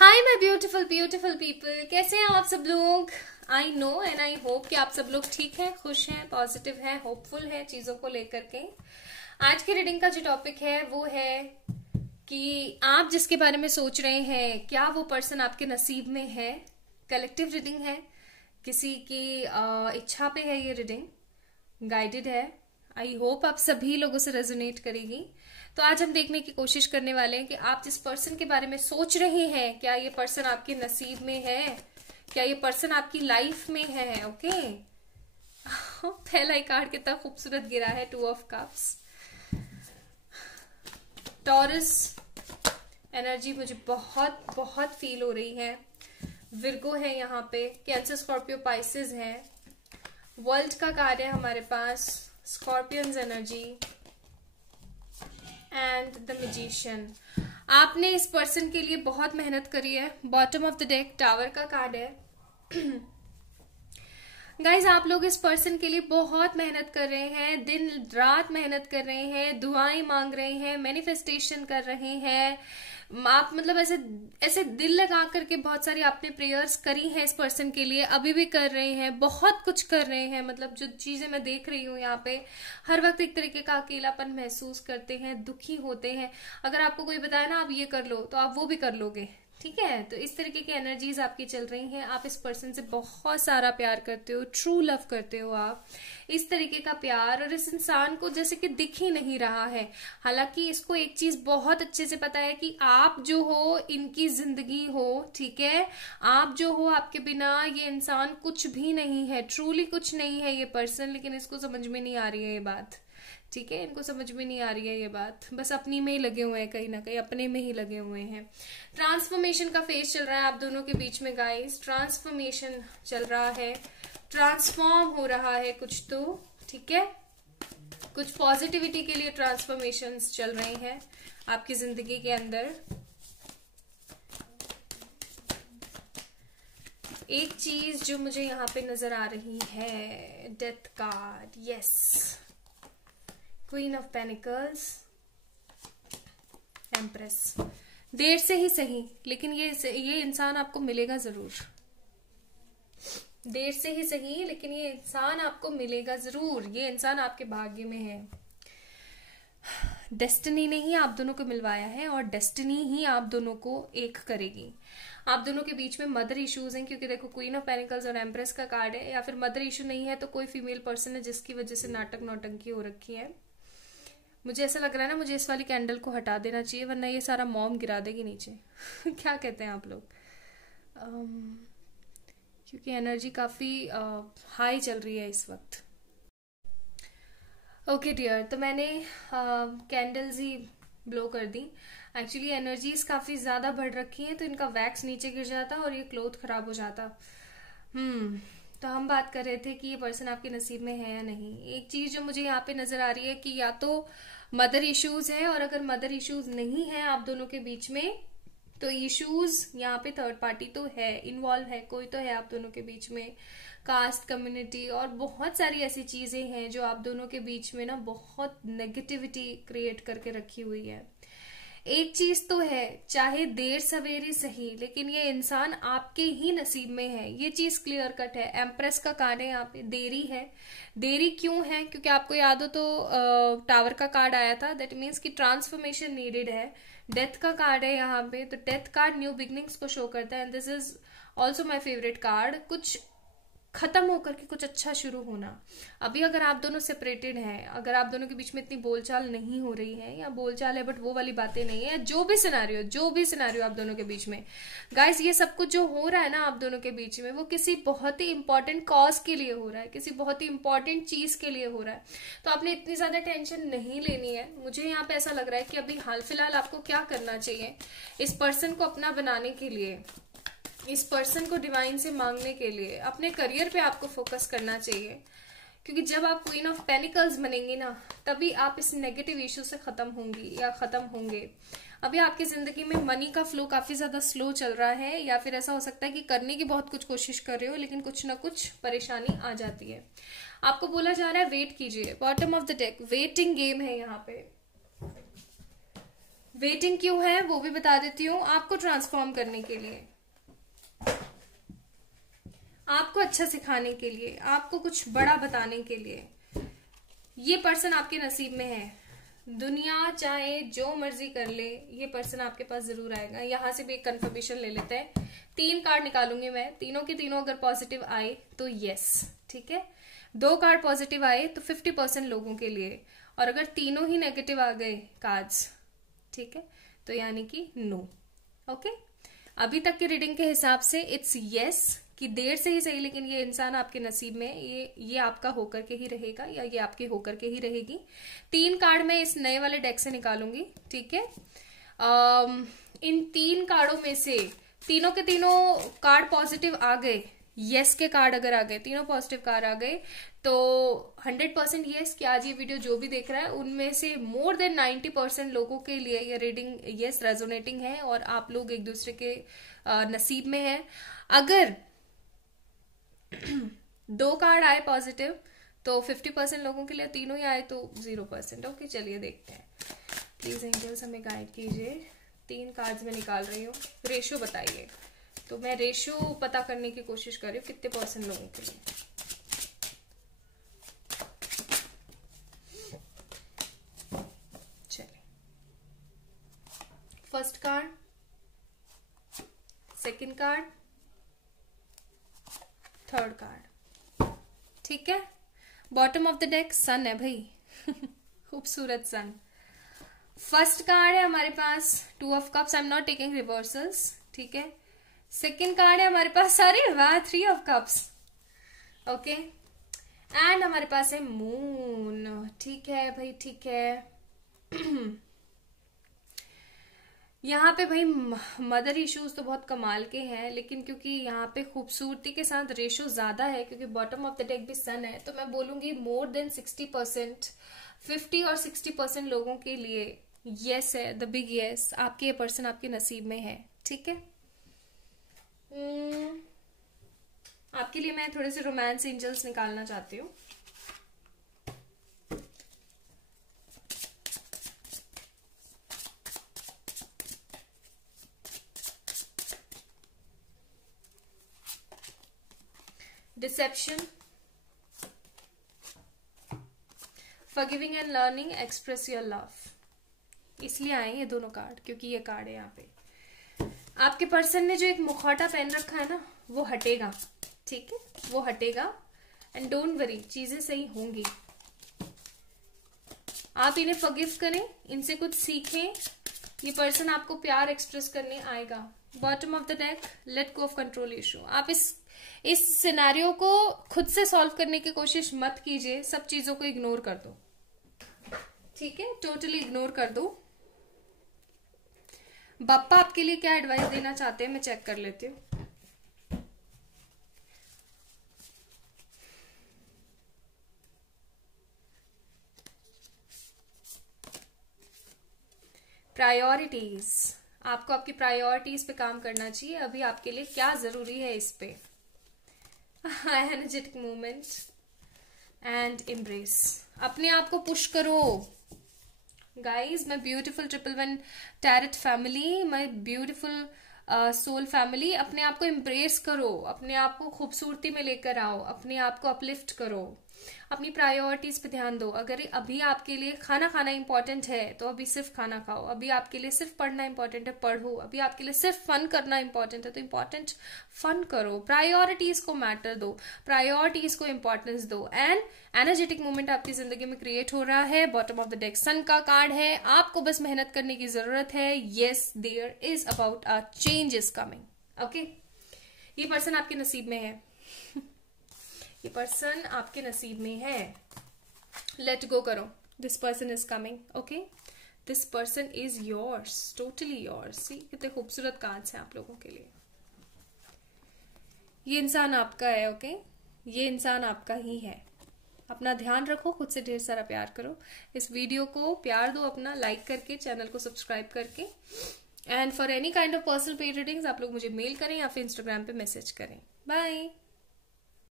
Hi my beautiful beautiful people, कैसे हैं आप सब लोग। I know and I hope कि आप सब लोग ठीक हैं, खुश हैं, पॉजिटिव हैं, होपफुल हैं चीजों को लेकर के। आज की रीडिंग का जो टॉपिक है वो है कि आप जिसके बारे में सोच रहे हैं क्या वो पर्सन आपके नसीब में है। कलेक्टिव रीडिंग है, किसी की इच्छा पे है ये रीडिंग, गाइडेड है। आई होप आप सभी लोगों से रेजोनेट करेगी। तो आज हम देखने की कोशिश करने वाले हैं कि आप जिस पर्सन के बारे में सोच रहे हैं क्या ये पर्सन आपके नसीब में है, क्या ये पर्सन आपकी लाइफ में है। ओके पहला ही कार्ड कितना खूबसूरत गिरा है, 2 ऑफ कप्स। टॉरस एनर्जी मुझे बहुत बहुत फील हो रही है। विर्गो है यहाँ पे, कैंसर स्कॉर्पियो पाइसेस है। वर्ल्ड का कार्ड है हमारे पास, Scorpions energy and the magician. आपने इस पर्सन के लिए बहुत मेहनत करी है। Bottom of the deck tower का कार्ड है। गाइज आप लोग इस पर्सन के लिए बहुत मेहनत कर रहे हैं, दिन रात मेहनत कर रहे हैं, दुआएं मांग रहे हैं, मैनिफेस्टेशन कर रहे हैं। आप मतलब ऐसे ऐसे दिल लगा करके बहुत सारी आपने प्रेयर्स करी हैं इस पर्सन के लिए, अभी भी कर रहे हैं, बहुत कुछ कर रहे हैं। मतलब जो चीजें मैं देख रही हूँ यहाँ पे, हर वक्त एक तरीके का अकेलापन महसूस करते हैं, दुखी होते हैं। अगर आपको कोई बताए ना आप ये कर लो तो आप वो भी कर लोगे, ठीक है। तो इस तरीके की एनर्जीज आपकी चल रही हैं। आप इस पर्सन से बहुत सारा प्यार करते हो, ट्रू लव करते हो आप, इस तरीके का प्यार। और इस इंसान को जैसे कि दिख ही नहीं रहा है। हालांकि इसको एक चीज बहुत अच्छे से पता है कि आप जो हो इनकी जिंदगी हो, ठीक है। आप जो हो, आपके बिना ये इंसान कुछ भी नहीं है, ट्रूली कुछ नहीं है ये पर्सन। लेकिन इसको समझ में नहीं आ रही है ये बात, ठीक है। इनको समझ में नहीं आ रही है ये बात, बस अपनी में ही लगे हुए हैं, कहीं ना कहीं अपने में ही लगे हुए हैं। ट्रांसफॉर्मेशन का फेज चल रहा है आप दोनों के बीच में गाइस। ट्रांसफॉर्मेशन चल रहा है, ट्रांसफॉर्म हो रहा है कुछ तो, ठीक है। कुछ पॉजिटिविटी के लिए ट्रांसफॉर्मेशंस चल रहे हैं आपकी जिंदगी के अंदर। एक चीज जो मुझे यहाँ पे नजर आ रही है, death card, yes, queen of pentacles, empress. देर से ही सही लेकिन ये इंसान आपको मिलेगा जरूर। देर से ही सही लेकिन ये इंसान आपको मिलेगा जरूर। ये इंसान आपके भाग्य में है। डेस्टिनी ने ही आप दोनों को मिलवाया है और डेस्टिनी ही आप दोनों को एक करेगी। आप दोनों के बीच में मदर इश्यूज हैं, क्योंकि देखो क्वीन ऑफ पेनिकल्स और एम्प्रेस का कार्ड है। या फिर मदर इशू नहीं है तो कोई फीमेल पर्सन है जिसकी वजह से नाटक नौटंकी हो रखी है। मुझे ऐसा लग रहा है ना, मुझे इस वाली कैंडल को हटा देना चाहिए वरना ये सारा मॉम गिरा देगी नीचे। क्या कहते हैं आप लोग? क्योंकि एनर्जी काफी हाई चल रही है इस वक्त। ओके डियर, तो मैंने कैंडल्स ही ब्लो कर दी। एक्चुअली एनर्जीज काफी ज्यादा बढ़ रखी हैं तो इनका वैक्स नीचे गिर जाता और ये क्लोथ खराब हो जाता। तो हम बात कर रहे थे कि ये पर्सन आपके नसीब में है या नहीं। एक चीज जो मुझे यहाँ पे नजर आ रही है कि या तो मदर इश्यूज है, और अगर मदर इश्यूज नहीं है आप दोनों के बीच में तो इश्यूज यहाँ पे थर्ड पार्टी तो है, इन्वॉल्व है, कोई तो है आप दोनों के बीच में। कास्ट, कम्युनिटी और बहुत सारी ऐसी चीजें हैं जो आप दोनों के बीच में ना बहुत नेगेटिविटी क्रिएट करके रखी हुई है। एक चीज तो है, चाहे देर सवेरे सही लेकिन ये इंसान आपके ही नसीब में है, ये चीज क्लियर कट है। एम्प्रेस का कार्ड है यहाँ पे। देरी है, देरी क्यों है? क्योंकि आपको याद हो तो टावर का कार्ड आया था, दैट मीन्स कि ट्रांसफॉर्मेशन नीडेड है। डेथ का कार्ड है यहाँ पे, तो डेथ कार्ड न्यू बिगनिंग्स को शो करता है। And this is also my favourite card. कुछ खत्म होकर के कुछ अच्छा शुरू होना। अभी अगर आप दोनों सेपरेटेड हैं, अगर आप दोनों के बीच में इतनी बोलचाल नहीं हो रही है, या बोलचाल है बट वो वाली बातें नहीं है, जो भी सिनारियो आप दोनों के बीच में गाइस, ये सब कुछ जो हो रहा है ना आप दोनों के बीच में, वो किसी बहुत ही इंपॉर्टेंट कॉज के लिए हो रहा है, किसी बहुत ही इंपॉर्टेंट चीज के लिए हो रहा है। तो आपने इतनी ज्यादा टेंशन नहीं लेनी है। मुझे यहाँ पे ऐसा लग रहा है कि अभी हाल फिलहाल आपको क्या करना चाहिए, इस पर्सन को अपना बनाने के लिए, इस पर्सन को डिवाइन से मांगने के लिए, अपने करियर पे आपको फोकस करना चाहिए। क्योंकि जब आप क्वीन ऑफ पेनिकल्स बनेंगी ना, तभी आप इस नेगेटिव इश्यू से खत्म होंगी या खत्म होंगे। अभी आपकी जिंदगी में मनी का फ्लो काफी ज्यादा स्लो चल रहा है, या फिर ऐसा हो सकता है कि करने की बहुत कुछ कोशिश कर रहे हो लेकिन कुछ ना कुछ परेशानी आ जाती है। आपको बोला जा रहा है वेट कीजिए। Bottom of the deck, waiting game है यहाँ पे। वेटिंग क्यों है वो भी बता देती हूँ। आपको ट्रांसफॉर्म करने के लिए, आपको अच्छा सिखाने के लिए, आपको कुछ बड़ा बताने के लिए ये पर्सन आपके नसीब में है। दुनिया चाहे जो मर्जी कर ले, ये पर्सन आपके पास जरूर आएगा। यहां से भी एक कंफर्मेशन ले लेते हैं। 3 कार्ड निकालूंगी मैं, तीनों के तीनों अगर पॉजिटिव आए तो यस, ठीक है। 2 कार्ड पॉजिटिव आए तो 50% लोगों के लिए, और अगर तीनों ही नेगेटिव आ गए कार्ड्स, ठीक है, तो यानी कि नो। ओके, अभी तक की रीडिंग के हिसाब से इट्स यस, कि देर से ही सही लेकिन ये इंसान आपके नसीब में, ये आपका होकर के ही रहेगा, या ये आपकी होकर के ही रहेगी। 3 कार्ड मैं इस नए वाले डेक से निकालूंगी, ठीक है। इन 3 कार्डों में से तीनों के तीनों कार्ड पॉजिटिव आ गए, यस के कार्ड अगर आ गए, तीनों पॉजिटिव कार्ड आ गए, तो 100% यस कि आज ये वीडियो जो भी देख रहा है उनमें से मोर देन 90% लोगों के लिए ये रीडिंग यस रेजोनेटिंग है, और आप लोग एक दूसरे के नसीब में है। अगर 2 कार्ड आए पॉजिटिव तो 50% लोगों के लिए, तीनों ही आए तो 0%। ओके, चलिए देखते हैं। प्लीज एंजल्स हमें गाइड कीजिए। 3 कार्ड्स में निकाल रही हूँ, रेशो बताइए। तो मैं रेशो पता करने की कोशिश कर रही हूँ कितने % लोगों के लिए। चलिए, first card, second card, third card, ठीक है। बॉटम ऑफ द डेक सन है भाई खूबसूरत सन। फर्स्ट कार्ड है हमारे पास 2 of cups, I am not taking reversals, ठीक है। सेकंड कार्ड है हमारे पास, अरे वाह, 3 ऑफ कप्स, ओके। एंड हमारे पास है मून, ठीक है भाई, ठीक है। यहाँ पे भाई मदर इश्यूज तो बहुत कमाल के हैं, लेकिन क्योंकि यहाँ पे खूबसूरती के साथ रेशो ज्यादा है, क्योंकि बॉटम ऑफ द डेक भी सन है, तो मैं बोलूंगी मोर देन 60%, 50 और 60% लोगों के लिए यस है, द बिग यस। आपके ये पर्सन आपके नसीब में है, ठीक है। आपके लिए मैं थोड़े से रोमांस एंजल्स निकालना चाहती हूँ। Deception, forgiving and learning, express your love. इसलिए आए ये दोनों कार्ड, क्योंकि ये कार्ड है यहाँ पे। आपके पर्सन ने जो एक मुखौटा पहन रखा है ना, वो हटेगा, ठीक है, वो हटेगा। एंड डोंट वरी, चीजें सही होंगी। आप इन्हें फॉरगिव करें, इनसे कुछ सीखें। ये पर्सन आपको प्यार एक्सप्रेस करने आएगा। Bottom of the deck, let go of control issue. आप इस सिनेरियो को खुद से सॉल्व करने की कोशिश मत कीजिए, सब चीजों को इग्नोर कर दो, ठीक है, टोटली इग्नोर कर दो। बाप्पा आपके लिए क्या एडवाइस देना चाहते हैं, मैं चेक कर लेती हूँ। प्रायोरिटीज, आपको आपकी प्रायोरिटीज पे काम करना चाहिए। अभी आपके लिए क्या जरूरी है इस पे। Energetic movement and embrace. अपने आप को पुश करो guys. My beautiful 111 tarot family, my beautiful soul family, अपने आप को एम्ब्रेस करो, अपने आप को खूबसूरती में लेकर आओ, अपने आप को अपलिफ्ट करो, अपनी प्रायोरिटीज पे ध्यान दो। अगर अभी आपके लिए खाना खाना इंपॉर्टेंट है तो अभी सिर्फ खाना खाओ। अभी आपके लिए सिर्फ पढ़ना इंपॉर्टेंट है, पढ़ो। अभी आपके लिए सिर्फ फन करना इंपॉर्टेंट है तो इंपॉर्टेंट फन करो। प्रायोरिटीज को मैटर दो, प्रायोरिटीज को इंपॉर्टेंस दो। एंड एनर्जेटिक मूवमेंट आपकी जिंदगी में क्रिएट हो रहा है। बॉटम ऑफ द डेक सन का कार्ड है। आपको बस मेहनत करने की जरूरत है। Yes, there is about a change is coming. Okay, ये पर्सन आपके नसीब में है। ये पर्सन आपके नसीब में है। लेट गो करो। This person is coming. Okay, this person is yours, totally yours. See कितने खूबसूरत कार्ड्स हैं आप लोगों के लिए। ये इंसान आपका है। ओके, ये इंसान आपका ही है। अपना ध्यान रखो, खुद से ढेर सारा प्यार करो। इस वीडियो को प्यार दो अपना, लाइक करके, चैनल को सब्सक्राइब करके। And for any kind of personal paid readings आप लोग मुझे मेल करें या फिर इंस्टाग्राम पे मैसेज करें। बाय।